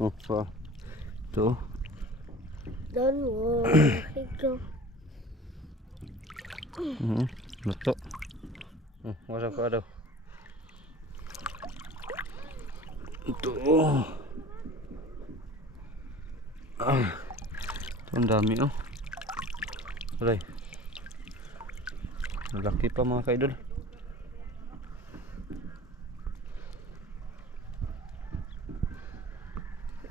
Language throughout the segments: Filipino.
Oh, pa. Ito. Doon mo. Ikaw. Luto. Wasak ka daw. Ito. Ito ang dami oh. Aray. Malaki pa mga kaidol.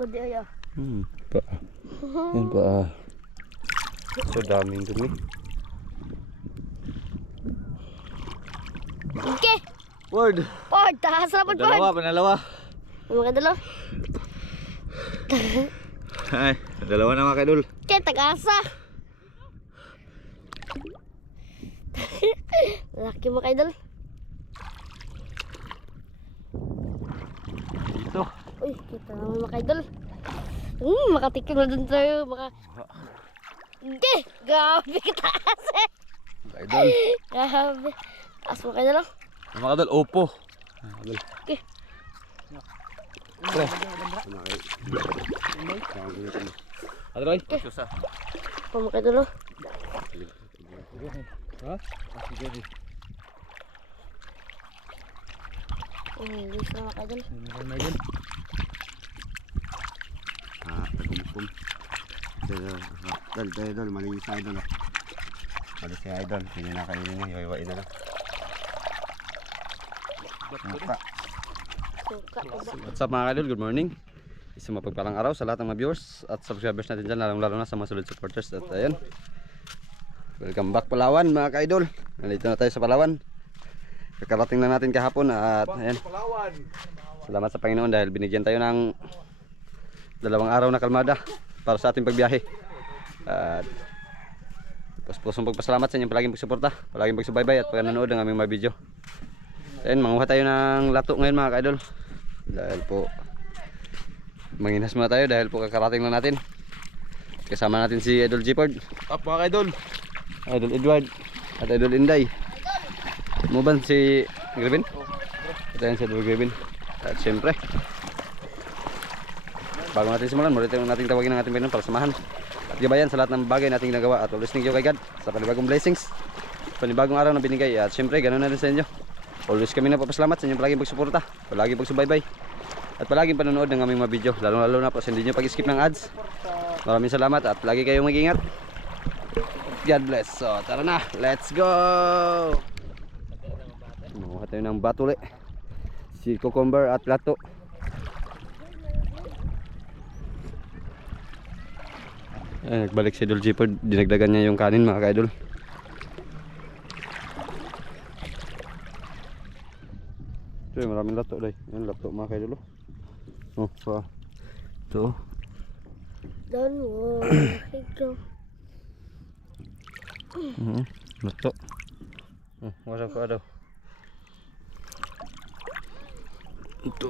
Udi ayo. Pa. Yan pa. So daming dumi. Okay. Word. Pord, taas na po, Pord. Panalawa. Makadalo. Ay, dalawa na mga kaidol. Okay, tagasa. Laki mo, Idol. Dito. Uy, kita naman mga Idol. Makatikim na dun tayo. Hindi, grabe taas eh. Kaidol. Grabe. Taas mo, Idol. Mga kaidol, opo. Okay. Pre. Adoy. Pa mga Idol. Ha? Sige. Gusto na mga Idol. Tagumpum. Idol, malinis na idol. Malinis na idol, hindi na kainin niya, iwain na lang. Suka. What's up mga kaidol, good morning. Isang mapagpalang araw sa lahat ng mga viewers at subscribers natin dyan, lalong-lalo na sa mga solid supporters. At ayan, welcome back Palawan mga kaidol. Nandito na tayo sa Palawan. Kakarating na natin kahapon at ayan, salamat sa Panginoon dahil binigyan tayo ng 2 araw na kalmada para sa ating pagbiyahe. At pusong pagpasalamat sa inyong palaging pagsuporta, palaging pagsubaybay at pagkanonood ng aming mga video. Ayan, manguha tayo ng lato ngayon mga kaidol. Dahil po manginas muna tayo dahil po kakarating lang natin. Kasama natin si Idol Jeopard. Up mga kaidol. Idol Edward at Idol Inday. Muban si Grevin. Ito yan si Idol Grevin. At siyempre, bago natin simulan, muli natin tawagin ng ating Panginoon para samahan at gabayan sa lahat ng bagay nating nagawa. At always thank you kay God sa panibagong blessings, panibagong araw na binigay. At siyempre, ganoon na rin sa inyo. Always kami napapasalamat sa inyong palaging pagsuporta, palaging pagsubaybay at palaging panonood ng aming mga video. Lalo na po sa hindi nyo pag-skip ng ads. Maraming salamat at lagi kayong mag-ingat. God bless. So tara na, let's go. Makuha tayo ng batuli, si cucumber at lato. Ay, nagbalik si Idol Jeopard, dinagdagan niya yung kanin mga ka-idol. Ito maraming lato day. Yan lato mga ka-idol. Oh, pa. Ito. Doon mo. Ikaw. Lato. Wasak ka daw. Ito.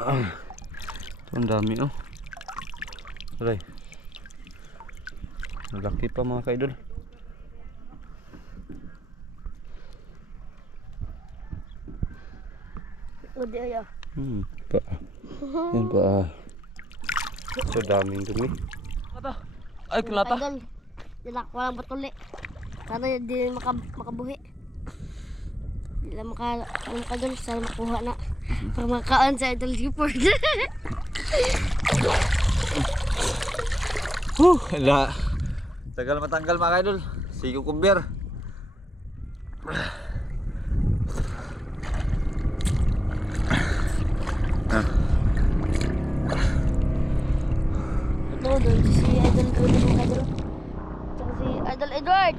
Ito ang dami oh. Aray. Malaki pa mga kaidol. Udi ayo. Pa. Yan pa. So daming dumi. Ay, kilata. Idol. Dilak, walang batuli. Sana hindi makabuhi. Hindi lang makadol. Sana makuha na. Para makaon sa Idol Jeopard. Hala. Tagal matanggal mga kaidol. Si cucumber. Ito, doon si Idol Edward. Tsaka si Idol Edward.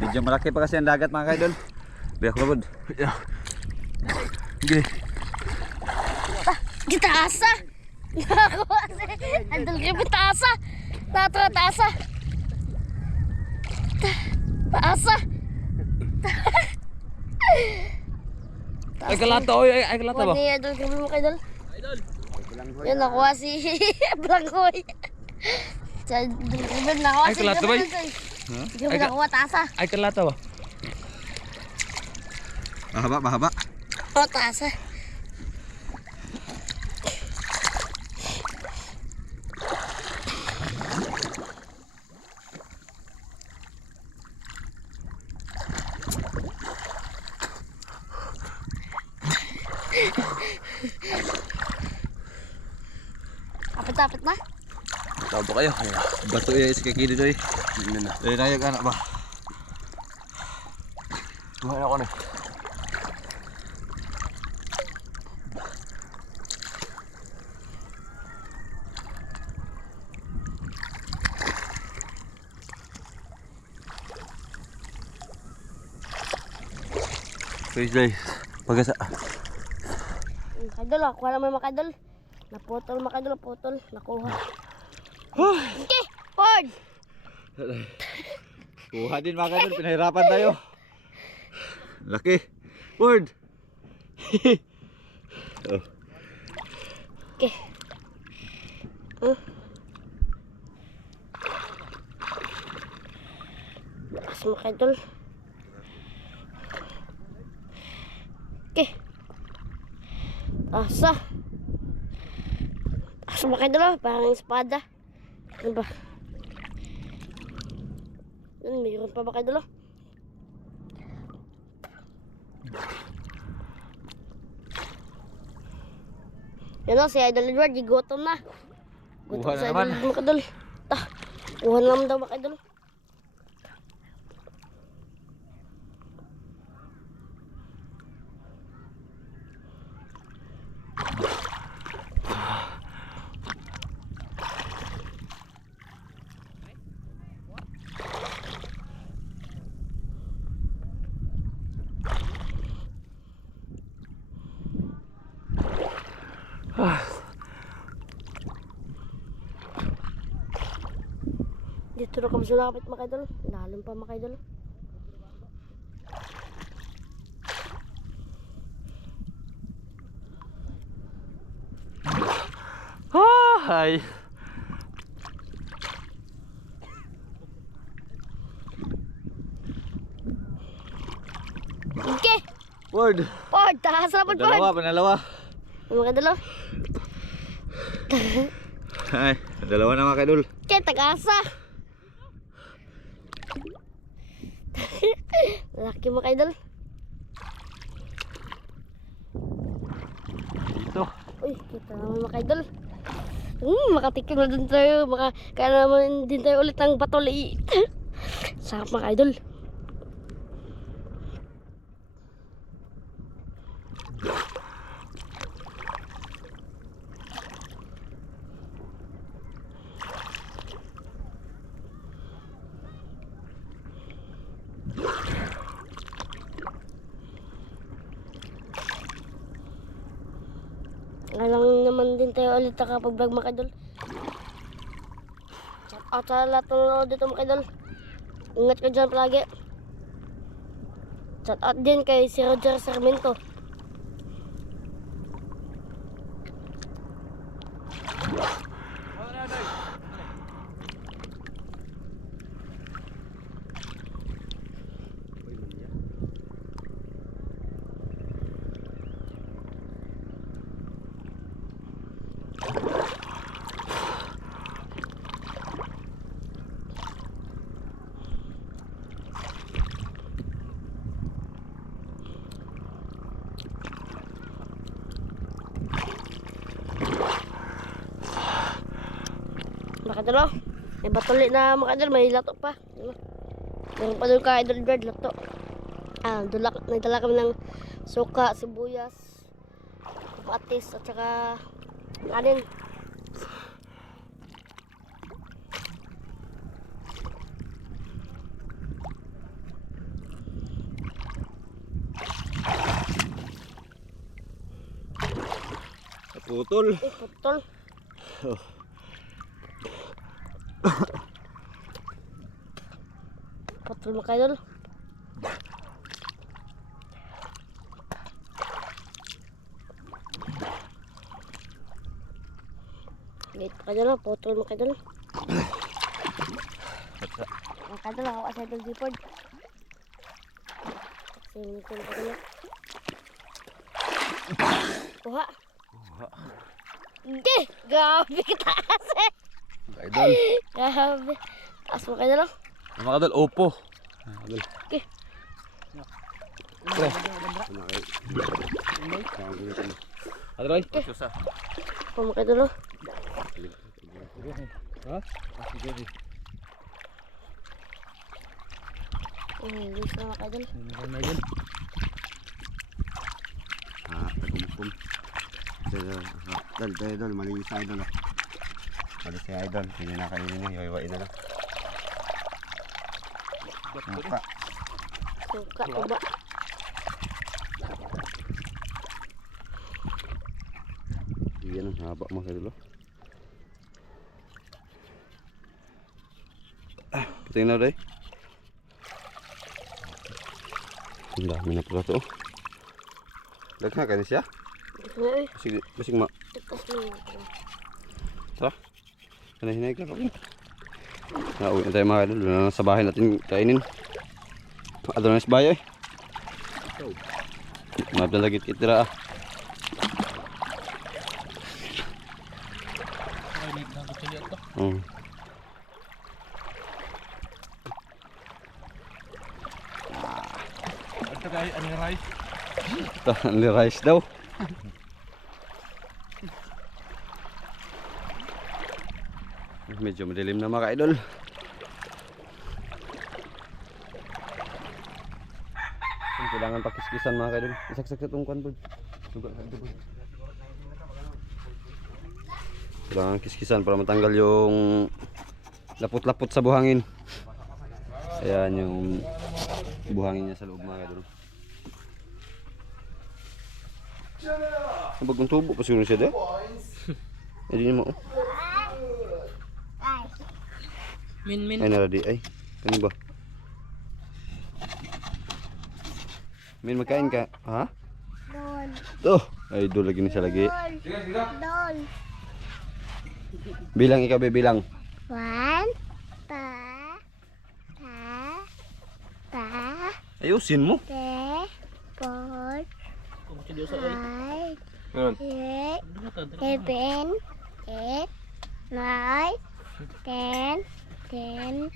Medyo malaki pa kasi ang dagat mga kaidol. Biyak labod. Okay. Gitasa! Idol Jeopard taasa! Tato taasa! Taasa! Ay, kalata. Oy, ay, kalata ba? Ni Idol Jeopard mo Idol. Yan nakuha si Blancoy. Sa Idol Jeopard nakuha Ay, si kalata ba? Sige mo nakuha taasa. Ay, kalata ba? Mahaba. Oh, taasa. Apit-apit na. Tabo kayo. Bato ya is kakili doy. Tingnan na. Dahil nayag anak ba? Buhay ako na. Please guys, pagasa. Makadol, kuha naman makadol. Naputol makadol, putol. Nakuha. Okay, Ford! Kuha din mga kadol, pinahirapan tayo. Laki. Word. Oh. Okay. Taas makadol. Okay. Asa. Taas makadol, parang espada. Ano ba? Mayroon pa ba kayo dalo? Yan o, si Idol Edward, gutom na. Kuha na si naman. Idol Edward makadol. Kuha na naman daw makadol. Dito na kami sa lapit makadol. Lalim pa makadol. Hi. Okay. Word. Ford, taas na po Ford. Panalawa. Makadol o. Ay, dalawa na mga kadol. Okay, tagasa. Laki makadol. Dito. Uy, kita naman mga idol. Makatikim na din tayo. Kaya naman din tayo ulit ng batoli. Sarap mga idol. Alang naman din tayo ulit nakapag-vlog mga idol. At sa lahat ng nanonood dito mga idol. Ingat ka dyan palagi. Shout out din kay si Roger Sarmiento. Makadalo. May batuli na makadalo. May lato pa. Meron pa doon ka Idol Edward lato. Nagdala kami ng suka, sibuyas, patis at saka kanin. Putol. Putol. Putol mo kayo. Late pa kayo. Putol mo kayo. Ang kadol ako sa itong zipod. Sinipon ko niya. Kuha. Hindi! Grabe kataas eh! Mga idol. Grabe. Taas mo kayo lang. Mga idol, opo. Mga idol. Okay. Adoy. Kuha mo kayo dalo. Ha? Hindi sa mga kayo dalo. Tagumpum. Idol, malinis na idol. Malis si idol, hindi na kainin niya, iwain na lang. Suka. Suka ko ba? Yan ang haba mga idol. Puting na rin. Ang dami na pala ito. Daghan ka na siya. Basig ma. Taas mo yun. Tara. Hinahinay ka rin. Nauwi na tayo mga idol. Doon na sa bahay natin kainin. Adon na sa bahay. Mabdalagit kitira ah. Ito kayo, ano yung rice? Ito, only rice daw. Medyo madilim na mga idol. Kailangan pakiskisan mga idol. Isaksak sa itong kwan, bud. Suga ka dito, bud. Kailangan kiskisan para matanggal yung lapot-lapot sa buhangin. Ayan yung buhangin niya sa loob mga idol. Ang bagong tubo pa siguro siya dyan. Hindi niya mo. Ay naradi ay. Ano ba? Min magkain ka? Ha? Dol. Oh, ay idol lagi ni siya lagi. Dol. Bilang ikaw bilang. 1 pa Ayusin mo. 3 4 5 Ngayon. 6 7 8 9 10 10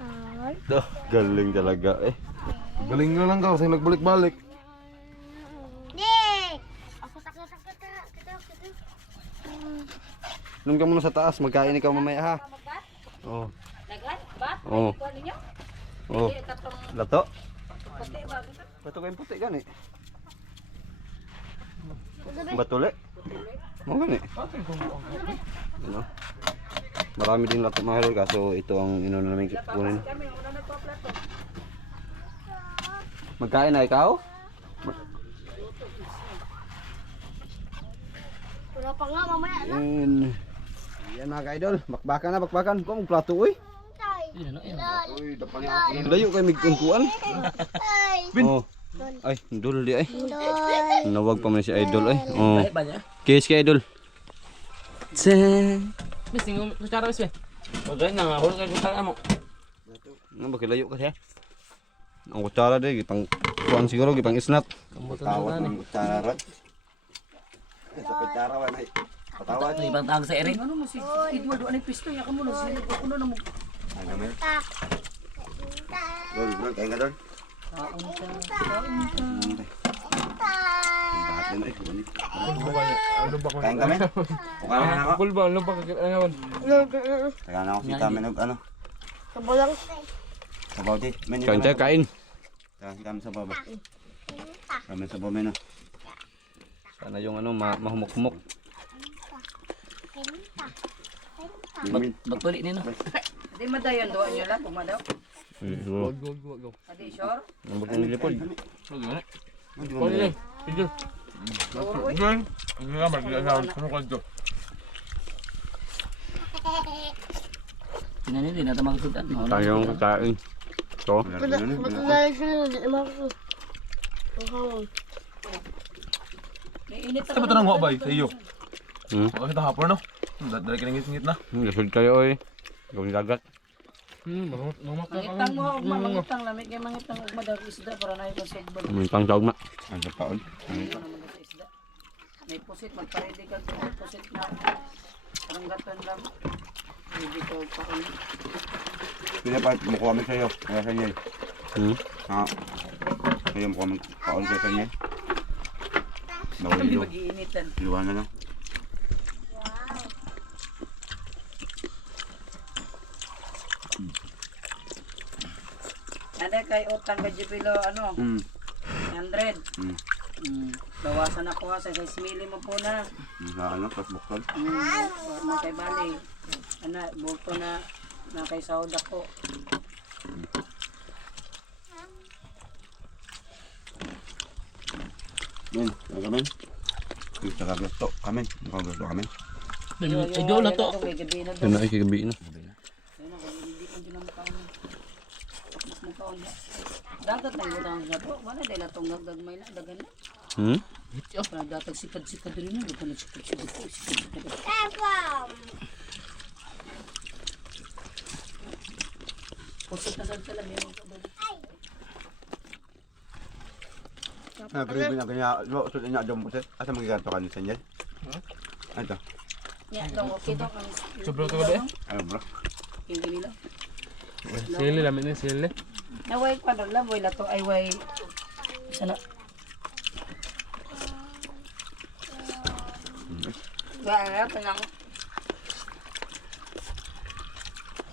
12 Duh, galing talaga eh. Galing na lang ka, kasi nagbalik-balik. Dik! Ako takot. Nung ka muna sa taas, magkain ikaw mamaya ha. Oo. Dagat? Bat? Oo. Kuha ninyo? Oo. Katong Lato. puti ba? Bato kayong puti gani. Batuli. Mo gani. Ano? Marami din lato mga idol kaso ito ang inuna namin kunin. Kami, una nagpa-plato. Magkain na ikaw? Wala pa nga mamaya na. Yan mga ka-idol, bakbakan. Kung plato uy. Uy, dapat niya. Layo kayo migkungkuan. Oh. Ay, idol di ay. Nawag pa man si idol ay. Oh. Case ka idol. Tsen. Bis, tingong kutsara bis, Pagay na nga, hulog kayo kutsara mo. Ano ba kilayo ka siya? Ang kutsara di gipang kuan siguro gipang isnat. Tawad ng kutsara ron. Sa kutsara wala. Patawad. Ito ibang tawag sa Eric. Ano mo si Edward, ano yung pisto niya? Kamu na sila, kuno na mo. Ano naman? Dol, kain ka dol. Bahat na eh. Kain kami. Buka naman ako. Cool ba? Ano ba kaganawan? Taga na ako si kami nag ano. Kabalang. Sabaw di. Kain tayo, kain. Taga si kami sabaw ba? Kami sabaw mena. Sana yung ano, mahumok-humok. Bagpuli nino. Di madayon doon nyo lang, pumadaw. Go. Adi, sure? Ang bagong nilipod. Tingnan nyo, di natin magsudan. Tayong kain. Ito. Matulala sila. Di mo. Hangong. Init Sa bato ng hobay, sa iyo. Hmm. Bakit hapon no? Dali ka nangit-ngit na. Lasod kayo eh. Ikaw nilagat. Mangitang mo, ugma, mangitang lamig kay mangitang ugma daw isda para na ipang sugbal. May pang saog na. Ano paon? Ito naman sa isda. May pusit, magparedy ka sa pusit na karanggatan lang. Hindi ko pa kami. Pinapat mo kami sa'yo. Kaya sa niya. Hmm? Ha? Kaya mo kami paon kaya sa niya. Kami Nawilo. mag-iinitan. Iwan na lang. Ano kay utang ka Jupilo, ano? 100. Bawasan ako ha, sa 6 mili mo po na. Na ano, tas buksan. Mga kay Bali. Ano, buko na kay sahod ako. Yan, ano kami? Yung saka gusto kami. Gusto kami. Idol na to. May gabi na Yun na ay kagabi na. Ayun ako, hindi ko din ang makaon. Mas makaon na. Dagat na yung utang na to. Wala dahil atong gagmay na, dagan na. Hmm? Parang datag sikad-sikad rin na. Dito na sikad-sikad. Pusot na sa lang yung Pero yung pinaganya, so niya dyan po siya. Asa magiganto ka niya niya? Ito. yeah, dong, okay dong. Sobrang to ba? Ano bro? Hindi nila. Sili lamin ni sili. Naway pa doon lang, way lato ay way. Sana. Wala, panang.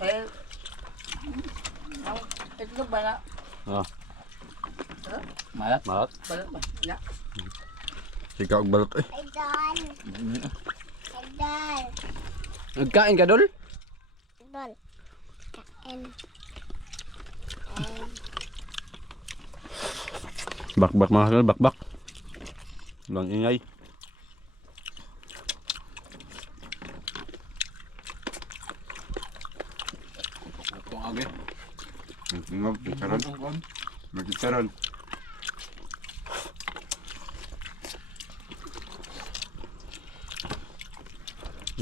Eh, ito ba na? Ah. Malat. Malat. Balot ba? Na. Sikaw og balot eh. Idol. Idol. Nagkain ka dol? Idol. Kain. Bakbak mga kadol, bakbak. Bang ingay. Kung agi. Tingog, chicharon. May chicharon.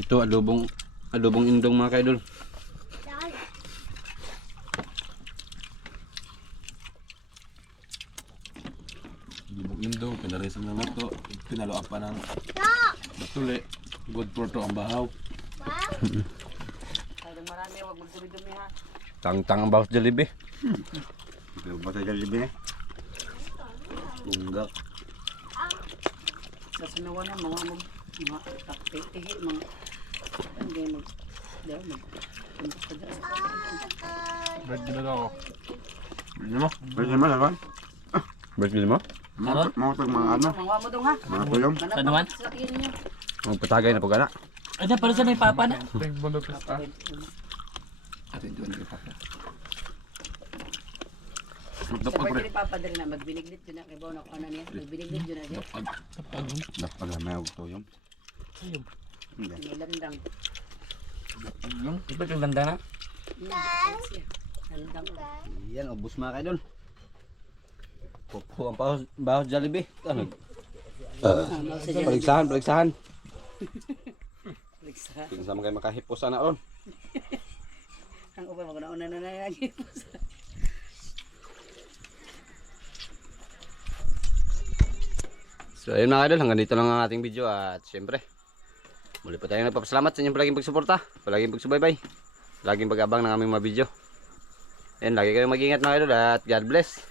Ito adobong indong mga kaidol. Dibog indo, pinarisan ng nato. Pinaloan pa ng batuli. Good for to ang bahaw. Ay, marami, wag magdumi-dumi ha. Tang-tang ang bawat Jollibee. Ito ba sa Jollibee eh? Tunggak. Sa sinawa na, mga taktihi, mga, hindi mag, dahil mag, Bread din ako. Ano mo? Pwede naman, naman. Birthday mo? Mga mga ano, mga mo dong ha. mga tuyong. Sa naman? Sa akin niyo. Magpatagay na pagana. Ano, para sa may papa na? Thank bondo pista. Atin doon kay Papa. Sa birthday ni Papa din na, magbiniglit yun na, kay Bono, ano niya, magbiniglit yun na siya. Dapat na may tuyong. Hindi. May landang. Iba yung landa na? Landang. Yan, ubos mga kaidol. Pupo ang bawat Jollibee. Ano? Paligsahan. Ligsa. Tingnan sa mga makahipos na ron. Ang upa, magnauna na lagi. So ayun mga idol, hanggang dito lang ang ating video at syempre muli po tayong nagpapasalamat sa inyong palaging pagsuporta, palaging pagsubaybay, palaging pag-abang ng aming mga video. Ayun, lagi kayong mag-ingat mga idol at God bless.